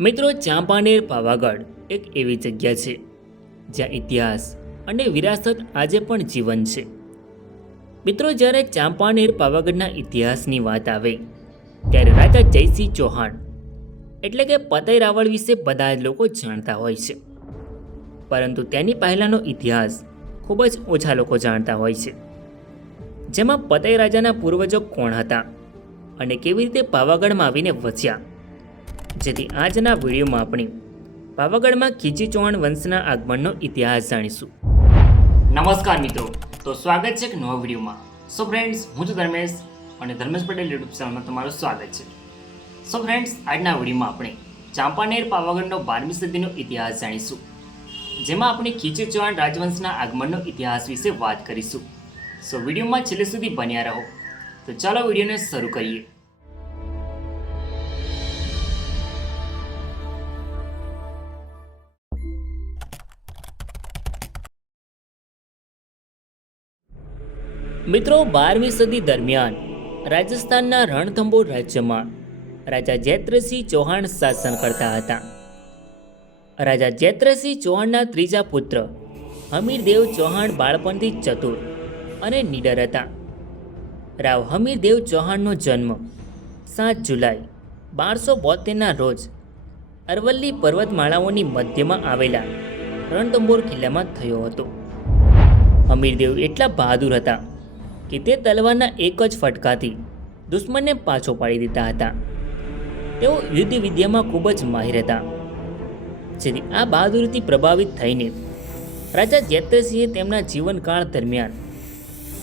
મિત્રો, ચાંપાનેર પાવાગઢ એક એવી જગ્યા છે જ્યાં ઇતિહાસ અને વિરાસત આજે પણ જીવંત છે. મિત્રો, જ્યારે ચાંપાનેર પાવાગઢના ઇતિહાસની વાત આવે ત્યારે રાજા જયસિંહ ચૌહાણ એટલે કે પતઈ રાવળ વિશે બધા જ લોકો જાણતા હોય છે, પરંતુ તેની પહેલાંનો ઇતિહાસ ખૂબ જ ઓછા લોકો જાણતા હોય છે, જેમાં પતઈ રાજાના પૂર્વજો કોણ હતા અને કેવી રીતે પાવાગઢમાં આવીને વસ્યા. જેથી આજના વિડીયોમાં આપણે પાવાગઢમાં ખીજી ચૌહાણ વંશના આગમનનો ઇતિહાસ જાણીશું. નમસ્કાર મિત્રો, તો સ્વાગત છે એક નવા વિડીયોમાં. સો ફ્રેન્ડ્સ, હું છું ધર્મેશ અને ધર્મેશ પટેલ યુટ્યુબ ચેનલમાં તમારું સ્વાગત છે. સો ફ્રેન્ડ્સ, આજના વિડીયોમાં આપણે ચાંપાનેર પાવાગઢનો 12મી સદીનો ઇતિહાસ જાણીશું, જેમાં આપણે ખીજી ચૌહાણ રાજવંશના આગમનનો ઇતિહાસ વિશે વાત કરીશું. સો વિડીયોમાં છેલ્લે સુધી બન્યા રહો. તો ચાલો વિડીયોને શરૂ કરીએ. મિત્રો, 12મી સદી દરમિયાન રાજસ્થાનના રણથંભોર રાજ્યમાં રાજા જૈત્રસિંહ ચૌહાણ શાસન કરતા હતા. રાજા જૈત્રસિંહ ચૌહાણના ત્રીજા પુત્ર હમીરદેવ ચૌહાણ બાળપણથી ચતુર અને નીડર હતા. રાવ હમીરદેવ ચૌહાણનો જન્મ 7 જુલાઈ 1272ના રોજ અરવલ્લી પર્વતમાળાઓની મધ્યમાં આવેલા રણથંભોર કિલ્લામાં થયો હતો. હમીરદેવ એટલા બહાદુર હતા કે તે તલવારના એક જ ફટકાથી દુશ્મનને પાછો પાડી દેતા હતા. તેઓ યુદ્ધ વિદ્યામાં ખૂબ જ માહિર હતા, જેથી આ બહાદુરીથી પ્રભાવિત થઈને રાજા જૈત્રસિંહે તેમના જીવનકાળ દરમિયાન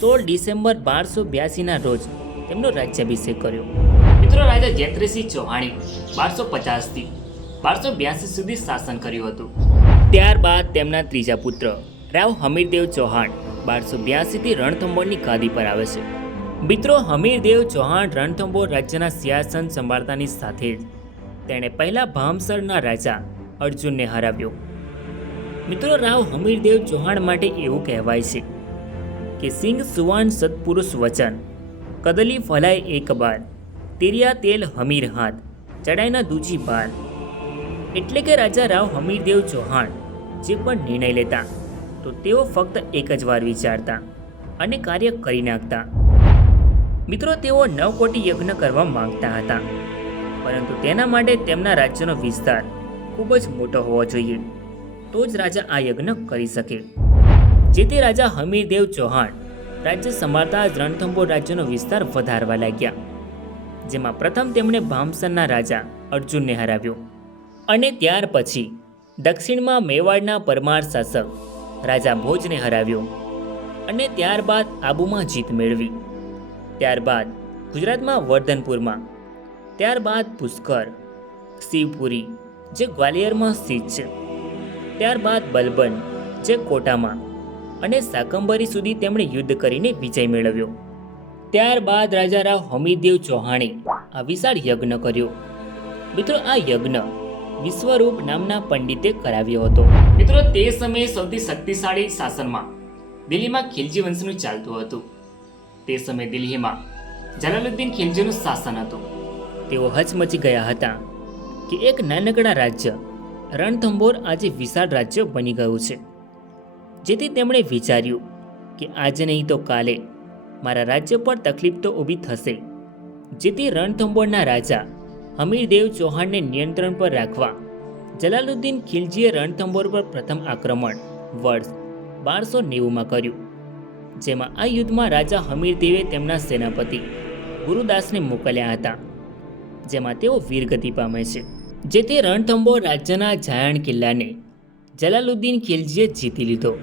16 ડિસેમ્બર 1282ના રોજ તેમનો રાજ્યાભિષેક કર્યો. મિત્રો, રાજા જૈત્રસિંહ ચૌહાણે 1250થી 1282 સુધી શાસન કર્યું હતું. ત્યારબાદ તેમના ત્રીજા પુત્ર રાવ હમીરદેવ ચૌહાણ 1282થી રણથંભોરની ગાદી પર આવે છે. મિત્રો, હમીરદેવ ચૌહાણ રણથંભોર રાજ્યના સિંહાસન સંભાળતાની સાથે જ તેણે પહેલા ભામસરના રાજા અર્જુનને હરાવ્યો. મિત્રો, રાવ હમીરદેવ ચૌહાણ માટે એવું કહેવાય છે કે સિંહ સુવાન સત્પુરુષ વચન, કદલી ફલાય એક બાર, તિરિયા તેલ હમીર હાથ, ચડાઈના દૂજી બાર. એટલે કે રાજા રાવ હમીરદેવ ચૌહાણ જે પણ નિર્ણય લેતા તો તેઓ ફક્ત એક જ વાર વિચારતા અને કાર્ય કરી નાખતા. મિત્રો, તેઓ 9 કોટી યજ્ઞ કરવા માંગતા હતા, પરંતુ તેના માટે તેમના રાજ્યનો વિસ્તાર ખૂબ જ મોટો હોવો જોઈએ, તો જ રાજા આ યજ્ઞ કરી શકે. જેથી રાજા હમીરદેવ ચૌહાણ રાજ્ય સંભાળતા જ રણથંભોર રાજ્યનો વિસ્તાર વધારવા લાગ્યા, જેમાં પ્રથમ તેમણે ભામસરના રાજા અર્જુનને હરાવ્યો અને ત્યાર પછી દક્ષિણમાં મેવાડના પરમાર શાસક રાજા ભોજને હરાવ્યો અને ત્યારબાદ આબુમાં જીત મેળવી. ત્યારબાદ ગુજરાતમાં વર્ધનપુરમાં, ત્યારબાદ પુષ્કર, શિવપુરી જે ગ્વાલિયરમાં સ્થિત છે, ત્યારબાદ બલબન જે કોટામાં અને શાકંભરી સુધી તેમણે યુદ્ધ કરીને વિજય મેળવ્યો. ત્યારબાદ રાજા રાવ હમીરદેવ ચૌહાણે આ વિશાળ યજ્ઞ કર્યો. મિત્રો, આ યજ્ઞ વિશ્વરૂપ નામના પંડિતે કરાવ્યો હતો. મિત્રો, તે સમયે સૌથી શક્તિશાળી શાસનમાં દિલ્હીમાં ખિલજી વંશનું ચાલતું હતું. તે સમયે દિલ્હીમાં જલાલુદ્દીન ખિલજીનું શાસન હતું. તેઓ હચમચી ગયા હતા કે એક નાનકડા રાજ્ય રણથંભોર આજે વિશાળ રાજ્ય બની ગયું છે. જેથી તેમણે વિચાર્યું કે આજે નહીં તો કાલે મારા રાજ્ય પર તકલીફ તો ઊભી થશે. જેથી રણથંભોરના રાજા હમીરદેવ ચૌહાણને નિયંત્રણ પર રાખવા જલાલુદ્દીન ખિલજીએ રણથંભોર પર પ્રથમ આક્રમણ વર્ષ 1290માં કર્યું. જેમાં આ યુદ્ધમાં રાજા હમીરદેવે તેમના સેનાપતિ ગુરુદાસને મોકલ્યા હતા, જેમાં તેઓ વીરગતિ પામે છે. જેથી રણથંભોર રાજ્યના જાયણ કિલ્લાને જલાલુદ્દીન ખિલજીએ જીતી લીધો.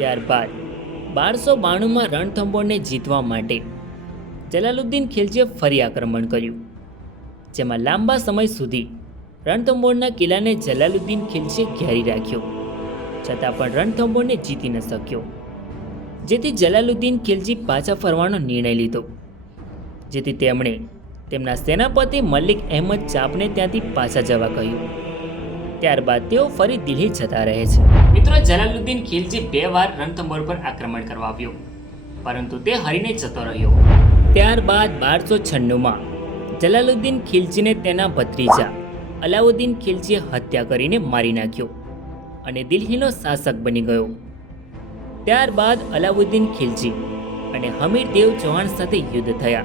ત્યારબાદ 1292માં રણથંભોરને જીતવા માટે જલાલુદ્દીન ખિલજીએ ફરી આક્રમણ કર્યું, જેમાં લાંબા સમય સુધી રણથંભોરના કિલ્લાને જલાલુદ્દીન ખિલજીએ ઘેરી રાખ્યો, છતાં પણ રણથંભોરને જીતી ન શક્યો. જેથી જલાલુદ્દીન ખિલજી પાછા ફરવાનો નિર્ણય લીધો. જેથી તેમણે તેમના સેનાપતિ મલિક અહેમદ ચાપને ત્યાંથી પાછા જવા કહ્યું. ત્યારબાદ તેઓ ફરી દિલ્હી જતા રહે છે. મિત્રો, જલાલુદ્દીન ખિલજી 2 વાર રણથંભોર પર આક્રમણ કરવા આવ્યો, પરંતુ તે હારીને જતો રહ્યો. ત્યારબાદ 1296માં જલાલુદ્દીન ખિલજીને તેના ભત્રીજા અલાઉદ્દીન ખિલજીએ હત્યા કરીને મારી નાખ્યો અને દિલ્હીનો શાસક બની ગયો. ત્યારબાદ અલાઉદ્દીન ખિલજી અને હમીરદેવ ચૌહાણ સાથે યુદ્ધ થયા,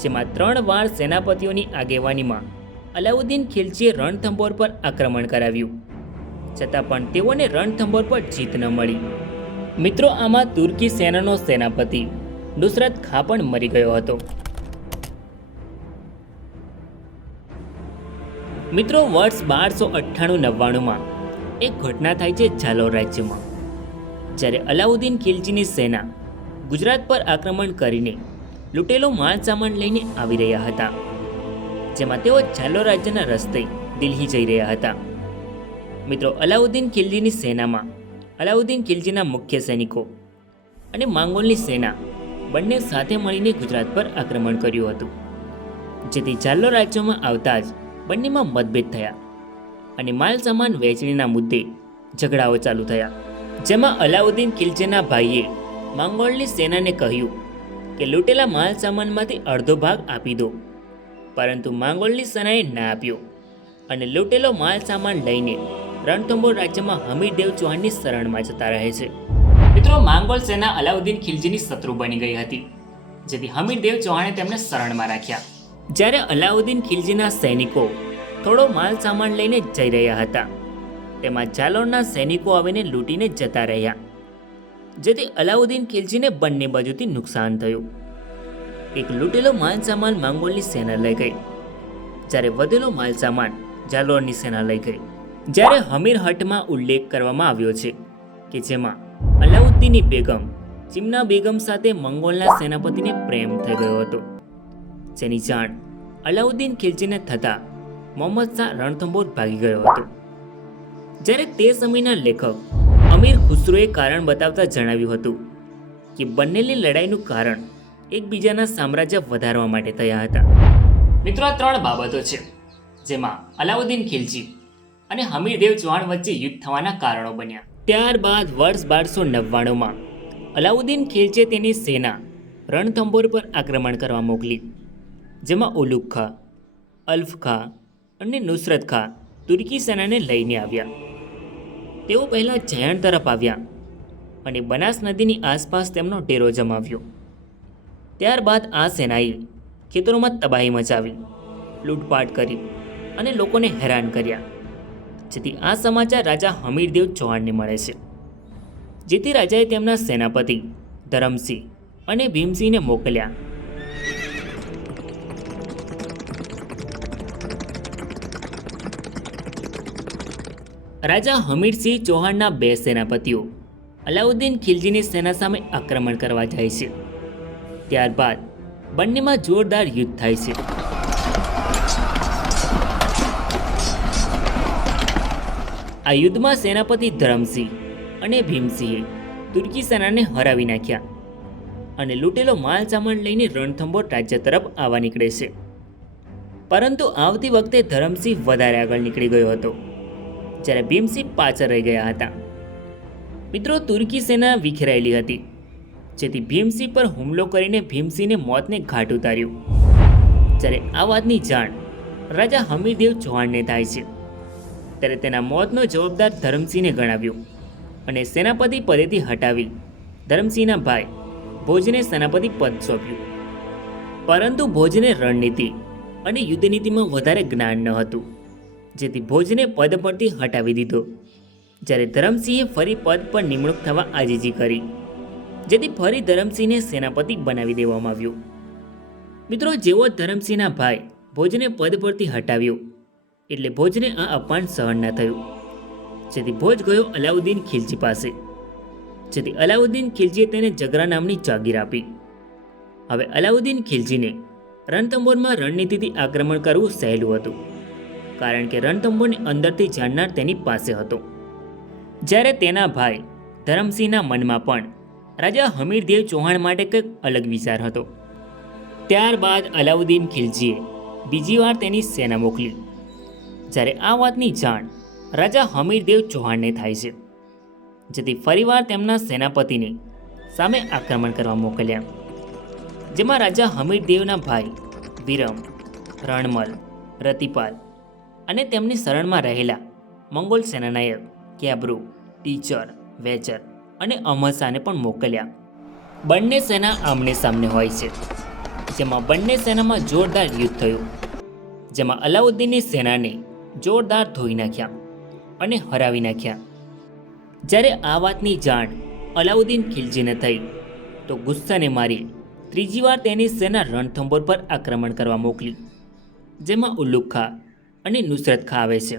જેમાં 3 વાર સેનાપતિઓની આગેવાનીમાં અલાઉદ્દીન ખિલજીએ રણથંભોર પર આક્રમણ કરાવ્યું, છતાં પણ તેઓને રણથંભોર પર જીત ન મળી. મિત્રો, આમાં તુર્કી સેનાનો સેનાપતિ નુસરત ખાં પણ મરી ગયો હતો. મિત્રો, વર્ષ 1298-99માં એક ઘટના થાય છે જાલોર રાજ્યમાં, જ્યારે અલાઉદ્દીન ખિલજીની સેના ગુજરાત પર આક્રમણ કરીને લૂંટેલો માલ સામાન લઈને આવી રહ્યા હતા, જેમાં તેઓ જાલોર રાજ્યના રસ્તે દિલ્હી જઈ રહ્યા હતા. મિત્રો, અલાઉદ્દીન ખિલજીની સેનામાં અલાઉદ્દીન ખિલજીના મુખ્ય સૈનિકો અને માંગોલની સેના બંને સાથે મળીને ગુજરાત પર આક્રમણ કર્યું હતું, જેથી જાલોર રાજ્યમાં આવતા જ બંનેમાં મતભેદ થયા અને માલ સામાન વહેંચણીના મુદ્દે ઝઘડાઓ ચાલુ થયા, જેમાં અલાઉદ્દીન ખિલજીના ભાઈએ માંગોલની સેનાને કહ્યું કે લૂંટેલા માલ સામાનમાંથી અડધો ભાગ આપી દો, પરંતુ માંગોલની સેનાએ ના આપ્યો અને લૂંટેલો માલ સામાન લઈને રણથંભોર રાજ્યમાં હમીરદેવ ચૌહાણની શરણમાં જતા રહે છે. મિત્રો, માંગોલ સેના અલાઉદ્દીન ખિલજીની શત્રુ બની ગઈ હતી, જેથી હમીરદેવ ચૌહાણે તેમને શરણમાં રાખ્યા. જ્યારે અલાઉદ્દીન ખિલજીના સૈનિકો થોડો માલ સામાન લઈને જઈ રહ્યા હતા, તેમાં જાલોરના સૈનિકો આવીને લૂંટીને જતા રહ્યા, જેથી અલાઉદ્દીન ખિલજીને બંને બાજુથી નુકસાન થયું. એક લૂંટેલો માલ સામાન માંગોલની સેના લઈ ગઈ, જ્યારે વધેલો માલ સામાન જાલોરની સેના લઈ ગઈ. જ્યારે હમીરહટમાં ઉલ્લેખ કરવામાં આવ્યો છે કે જેમાં અલાઉદ્દીનની બેગમ ચિમના બેગમ સાથે મંગોલના સેનાપતિને પ્રેમ થઈ ગયો હતો, જેની જાણ અલાઉદ્દીન ખિલજીને થતાં મોહમ્મદ શાહ રણથંભોર ભાગી ગયો હતો. જ્યારે તે સમયના લેખક અમીર ખુસરોએ કારણ બતાવતા જણાવ્યું હતું કે બંનેની લડાઈનું કારણ એકબીજાના સામ્રાજ્ય વધારવા માટે થયા હતા. મિત્રો, આ 3 બાબતો છે જેમાં અલાઉદ્દીન ખિલજી અને હમીરદેવ ચૌહાણ વચ્ચે યુદ્ધ થવાના કારણો બન્યા. ત્યારબાદ વર્ષ 1299માં અલાઉદ્દીન ખિલજીએ તેની સેના રણથંભોર પર આક્રમણ કરવા મોકલી, જેમાં ઉલુગ ખાં, અલ્ફ ખાં અને નુસરત ખાં તુર્કી સેનાને લઈને આવ્યા. તેઓ પહેલાં જયણ તરફ આવ્યા અને બનાસ નદીની આસપાસ તેમનો ડેરો જમાવ્યો. ત્યારબાદ આ સેનાએ ખેતરોમાં તબાહી મચાવી, લૂંટપાટ કરી અને લોકોને હેરાન કર્યા, જેથી આ સમાચાર રાજા હમીરદેવ ચૌહાણને મળે છે. જેથી રાજાએ તેમના સેનાપતિ ધરમસિંહ અને ભીમસિંહને મોકલ્યા. રાજા હમીરસિંહ ચૌહાણના 2 સેનાપતિઓ અલાઉદ્દીન ખિલજીની સેના સામે આક્રમણ કરવા જાય છે. ત્યારબાદ બંનેમાં જોરદાર યુદ્ધ થાય છે. આ યુદ્ધમાં સેનાપતિ ધરમસિંહ અને ભીમસિંહે તુર્કી સેનાને હરાવી નાખ્યા અને લૂંટેલો માલ સામાન લઈને રણથંભોર રાજ્ય તરફ આવવા નીકળે છે. પરંતુ આવતી વખતે ધરમસિંહ વધારે આગળ નીકળી ગયો હતો, જ્યારે ભીમસિંહ પાછળ રહી ગયા હતા. મિત્રો, તુર્કી સેના વિખેરાયેલી હતી, જેથી ભીમસિંહ પર હુમલો કરીને ભીમસિંહને મોતને ઘાટ ઉતાર્યું. જ્યારે આ વાતની જાણ રાજા હમીરદેવ ચૌહાણને થાય છે, ત્યારે તેના મોતનો જવાબદાર ધરમસિંહને ગણાવ્યો અને સેનાપતિ પદેથી હટાવી ધરમસિંહના ભાઈ ભોજને સેનાપતિ પદ સોંપ્યું. પરંતુ ભોજને રણનીતિ અને યુદ્ધનીતિમાં વધારે જ્ઞાન ન હતું, જેથી ભોજને પદ પરથી હટાવી દીધો. જ્યારે ધરમસિંહે ફરી પદ પર નિમણૂક થવા આજીજી કરી, જેથી ફરી ધરમસિંહને સેનાપતિ બનાવી દેવામાં આવ્યો. મિત્રો, જેવો ધરમસિંહના ભાઈ ભોજને પદ પરથી હટાવ્યો એટલે ભોજને આ અપમાન સહન ન થયું, જેથી ભોજ ગયો અલાઉદ્દીન ખિલજી પાસે, જેથી અલાઉદ્દીન ખિલજીએ તેને જગરા નામની જાગીર આપી. હવે અલાઉદ્દીન ખિલજીને રણથંભોરમાં રણનીતિથી આક્રમણ કરવું સહેલું હતું, કારણ કે રણથંભોરની અંદરથી જાણનાર તેની પાસે હતો. જ્યારે તેના ભાઈ ધરમસિંહના મનમાં પણ રાજા હમીરદેવ ચૌહાણ માટે કંઈક અલગ વિચાર હતો. ત્યારબાદ અલાઉદ્દીન ખિલજીએ બીજી વાર તેની સેના મોકલી. જ્યારે આ વાતની જાણ રાજા હમીરદેવ ચૌહાણને થાય છે, જેથી ફરીવાર તેમના સેનાપતિને સામે આક્રમણ કરવા મોકલ્યા, જેમાં રાજા હમીરદેવના ભાઈ વિરમ, રણમલ, રતિપાલ અને તેમની શરણમાં રહેલા મંગોલ સેનાનાયક કેબ્રુ, ટીચર, વેચર અને અમરસાને પણ મોકલ્યા. બંને સેના આમને સામને હોય છે, જેમાં બંને સેનામાં જોરદાર યુદ્ધ થયું, જેમાં અલાઉદ્દીનની સેનાને જોરદાર ધોઈ નાખ્યા અને હરાવી નાખ્યા. જ્યારે આ વાતની જાણ અલાઉદ્દીન ખિલજીને થઈ તો ગુસ્સાને મારી ત્રીજી વાર તેની સેના રણથંભોર પર આક્રમણ કરવા મોકલી, જેમાં ઉલ્લુગ ખાં અને નુસરત ખાં આવે છે.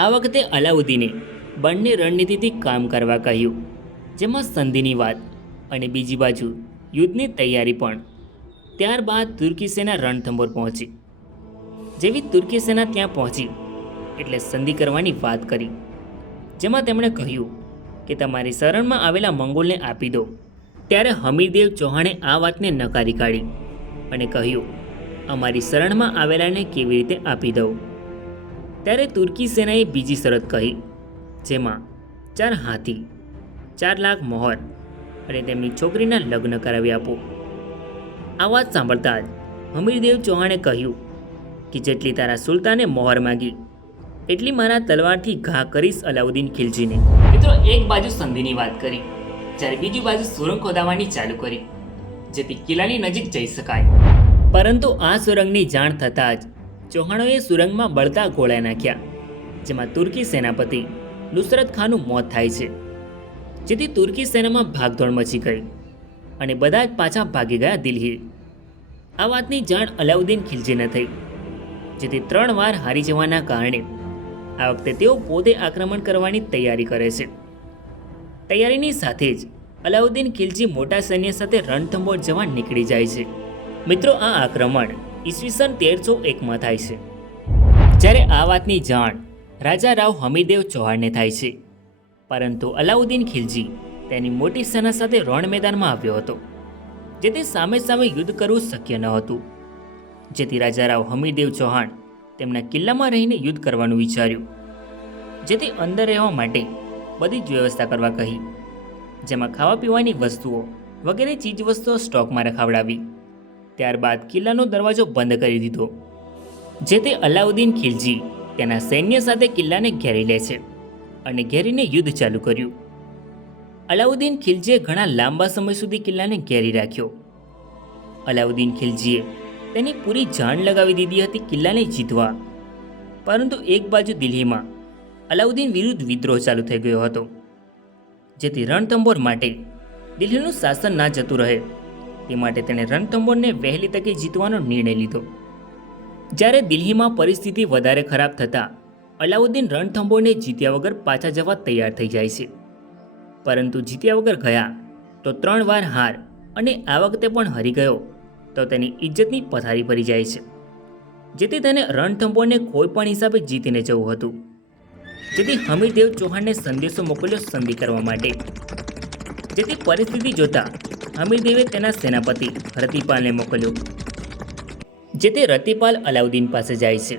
આ વખતે અલાઉદ્દીને બંને રણનીતિથી કામ કરવા કહ્યું, જેમાં સંધિની વાત અને બીજી બાજુ યુદ્ધની તૈયારી પણ. ત્યારબાદ તુર્કી સેના રણથંભોર પહોંચી. જેવી તુર્કી સેના ત્યાં પહોંચી એટલે સંધિ કરવાની વાત કરી, જેમાં તેમણે કહ્યું કે તમારી શરણમાં આવેલા મંગોલને આપી દો. ત્યારે હમીરદેવ ચૌહાણે આ વાતને નકારી કાઢી અને કહ્યું, અમારી શરણમાં આવેલાને કેવી રીતે આપી દઉં? ત્યારે તુર્કી સેનાએ બીજી શરત કહી, જેમાં 4 હાથી, 4 લાખ મોહર અને તેમની છોકરીના લગ્ન કરાવી આપો. આ વાત સાંભળતા જ હમીરદેવ ચૌહાણે કહ્યું કે જેટલી તારા સુલતાને મોહર માંગી એટલી મારા તલવારથી ઘા કરીશ અલાઉદ્દીન ખિલજીને. મિત્રો, એક બાજુ સંધિની વાત કરી, જ્યારે બીજી બાજુ સુરંગ ખોદાવવાની ચાલુ કરી, જેથી કિલ્લાની નજીક જઈ શકાય. પરંતુ આ સુરંગની જાણ થતાં જ ચૌહાણોએ સુરંગમાં બળતા ગોળા નાખ્યા, જેમાં તુર્કી સેનાપતિ નુસરત ખાનનું મોત થાય છે. જેથી તુર્કી સેનામાં ભાગદોડ મચી ગઈ અને બધા જ પાછા ભાગી ગયા દિલ્હી. આ વાતની જાણ અલાઉદ્દીન ખિલજીને થઈ, જેથી 3 વાર હારી જવાના કારણે આ વખતે તેઓ પોતે આક્રમણ કરવાની તૈયારી કરે છે. તૈયારીની સાથે જ અલાઉદ્દીન ખિલજી મોટા સૈન્ય સાથે રણથંભોર જવા નીકળી જાય છે. મિત્રો, આ આક્રમણ ઈસવીસન 1301માં થાય છે. જ્યારે આ વાતની જાણ રાજા રાવ હમીરદેવ ચૌહાણને થાય છે, પરંતુ અલાઉદ્દીન ખિલજી તેની મોટી સેના સાથે રણ મેદાનમાં આવ્યો હતો, જેથી સામે સામે યુદ્ધ કરવું શક્ય ન હતું. જેથી રાજા રાવ હમીરદેવ ચૌહાણ તેમના કિલ્લામાં રહીને યુદ્ધ કરવાનું વિચાર્યું, જેથી અંદર રહેવા માટે બધી જ વ્યવસ્થા કરવા કહી, જેમાં ખાવા પીવાની વસ્તુઓ વગેરે ચીજવસ્તુઓ સ્ટોકમાં રખાવડાવી. ત્યારબાદ કિલ્લાનો દરવાજો બંધ કરી દીધો, જેથી અલાઉદ્દીન ખિલજી તેના સૈન્ય સાથે કિલ્લાને ઘેરી લે છે અને ઘેરીને યુદ્ધ ચાલુ કર્યું. અલાઉદ્દીન ખિલજીએ ઘણા લાંબા સમય સુધી કિલ્લાને ઘેરી રાખ્યો. અલાઉદ્દીન ખિલજીએ તેની પૂરી જાન લગાવી દીધી હતી કિલ્લાને જીતવા, પરંતુ એક બાજુ દિલ્હીમાં અલાઉદ્દીન વિરુદ્ધ વિદ્રોહ ચાલુ થઈ ગયો હતો, જેથી રણથંભોર માટે દિલ્હીનું શાસન ના જતું રહે તે માટે તેણે રણથંભોરને વહેલી તકે જીતવાનો નિર્ણય લીધો. જ્યારે દિલ્હીમાં પરિસ્થિતિ વધારે ખરાબ થતાં અલાઉદ્દીન રણથંભોરને જીત્યા વગર પાછા જવા તૈયાર થઈ જાય છે, પરંતુ જીત્યા વગર ગયા તો 3 વાર હાર અને આ વખતે પણ હારી ગયો તો તેની ઇજ્જતની પથારી ફરી જાય છે. જેથી તેને રણથંભોરને કોઈ પણ હિસાબે જીતીને જવું હતું. જેથી હમીરદેવ ચૌહાણને સંદેશો મોકલ્યો સંધિ કરવા માટે. જેથી પરિસ્થિતિ જોતા હમીરદેવે તેના સેનાપતિ રતિપાલને મોકલ્યો, જેથી રતિપાલ અલાઉદ્દીન પાસે જાય છે.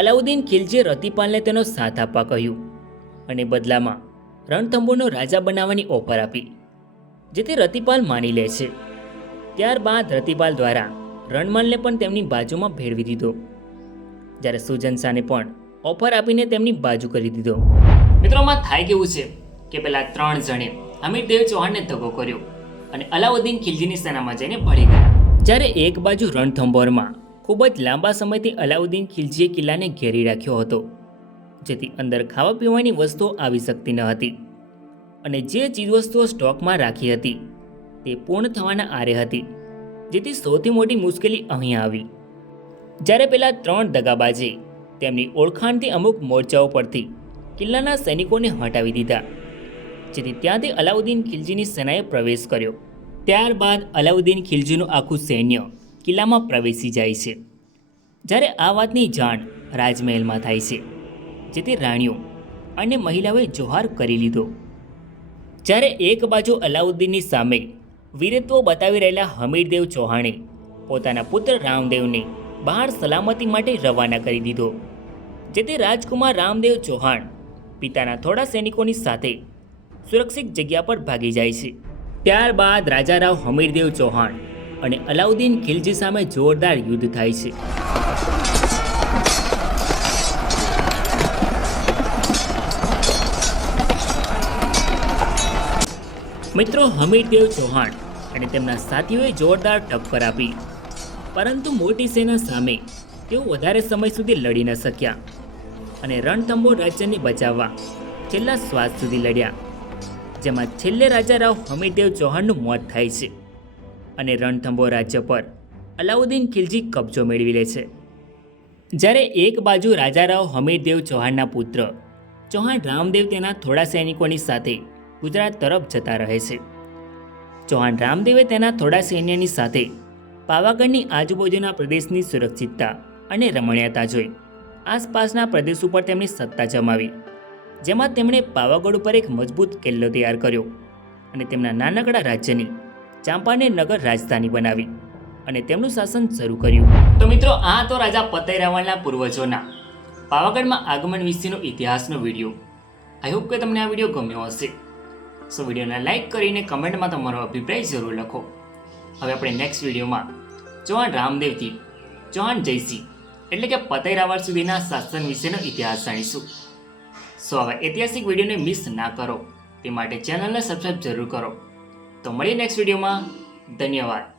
અલાઉદ્દીન ખિલજીએ રતિપાલને તેનો સાથ આપવા કહ્યું અને બદલામાં રણથંભોરનો રાજા બનાવવાની ઓફર આપી, જેથી રતિપાલ માની લે છે. ત્યારબાદ રતિપાલ દ્વારા રણમાલને પણ તેમની બાજુમાં ભેળવી દીધો, જ્યારે સુજન શાહને પણ ઓફર આપીને તેમની બાજુ કરી દીધો. મિત્રોમાં થાય કેવું છે કે પેલા 3 જણે હમીરદેવ ચૌહાણને દગો કર્યો અને અલાઉદ્દીન ખિલજીની સેનામાં જઈને ભળી ગયા. જ્યારે એક બાજુ રણથંભોરમાં ખૂબ જ લાંબા સમયથી અલાઉદ્દીન ખિલજીએ કિલ્લાને ઘેરી રાખ્યો હતો, જેથી અંદર ખાવા પીવાની વસ્તુઓ આવી શકતી ન હતી અને જે ચીજવસ્તુઓ સ્ટોકમાં રાખી હતી તે પૂર્ણ થવાના આરે હતી, જેથી સૌથી મોટી મુશ્કેલી અહીં આવી. જ્યારે પેલા 3 દગાબાજે તેમની ઓળખાણથી અમુક મોરચાઓ પરથી કિલ્લાના સૈનિકોને હટાવી દીધા, જેથી ત્યાંથી અલાઉદ્દીન ખિલજીની સેનાએ પ્રવેશ કર્યો. ત્યારબાદ અલાઉદ્દીન ખિલજીનું આખું સૈન્ય કિલ્લામાં પ્રવેશી જાય છે. જ્યારે આ વાતની જાણ રાજમહેલમાં થાય છે, જેથી રાણીઓ અને મહિલાઓએ જોહાર કરી લીધો. જ્યારે એક બાજુ અલાઉદ્દીનની સામે વીરત્વ બતાવી રહેલા હમીરદેવ ચૌહાણે પોતાના પુત્ર રામદેવને બહાર સલામતી માટે રવાના કરી દીધો, જેથી રાજકુમાર રામદેવ ચૌહાણ પિતાના થોડા સૈનિકોની સાથે સુરક્ષિત જગ્યા પર ભાગી જાય છે. ત્યારબાદ રાજા રાવ હમીરદેવ ચૌહાણ અને અલાઉદ્દીન ખિલજી સામે જોરદાર યુદ્ધ થાય છે. મિત્રો, હમીરદેવ ચૌહાણ અને તેમના સાથીઓએ જોરદાર ટક્કર આપી, પરંતુ મોટી સેના સામે તેઓ વધારે સમય સુધી લડી ન શક્યા અને રણથંભોર રાજ્યને બચાવવા છેલ્લા શ્વાસ સુધી લડ્યા, જેમાં છેલ્લે રાજા રાવ હમીરદેવ ચૌહાણનું મોત થાય છે અને રણથંભોર રાજ્ય પર અલાઉદ્દીન ખિલજી કબજો મેળવી લે છે. જ્યારે એક બાજુ રાજા રાવ હમીરદેવ ચૌહાણના પુત્ર ચૌહાણ રામદેવ તેના થોડા સૈનિકોની સાથે ગુજરાત તરફ જતા રહે છે. ચૌહાણ રામદેવે તેના થોડા સૈન્યની સાથે પાવાગઢની આજુબાજુના પ્રદેશની સુરક્ષિતતા અને રમણીયતા જોઈ આસપાસના પ્રદેશ ઉપર તેમની સત્તા જમાવી, જેમાં તેમણે પાવાગઢ ઉપર એક મજબૂત કિલ્લો તૈયાર કર્યો અને તેમના નાનકડા રાજ્યની ચાંપાનેર નગર રાજધાની બનાવી અને તેમનું શાસન શરૂ કર્યું. તો મિત્રો, આ તો રાજા પતઈ રાવળના પૂર્વજોના પાવાગઢમાં આગમન વિશેનો ઇતિહાસનો વિડીયો. આઈ હોપ કે તમને આ વિડીયો ગમ્યો હશે. સો વિડીયોને લાઇક કરીને કમેન્ટમાં તમારો અભિપ્રાય જરૂર લખો. હવે આપણે નેક્સ્ટ વિડીયોમાં ચૌહાણ રામદેવથી ચૌહાણ જયસિંહ એટલે કે પતઈ રાવળ સુધીના શાસન વિશેનો ઇતિહાસ જાણીશું. સો આવા ઐતિહાસિક વિડીયોને મિસ ના કરો તે માટે ચેનલને સબસ્ક્રાઈબ જરૂર કરો. તો મળીએ નેક્સ્ટ વિડીયોમાં. ધન્યવાદ.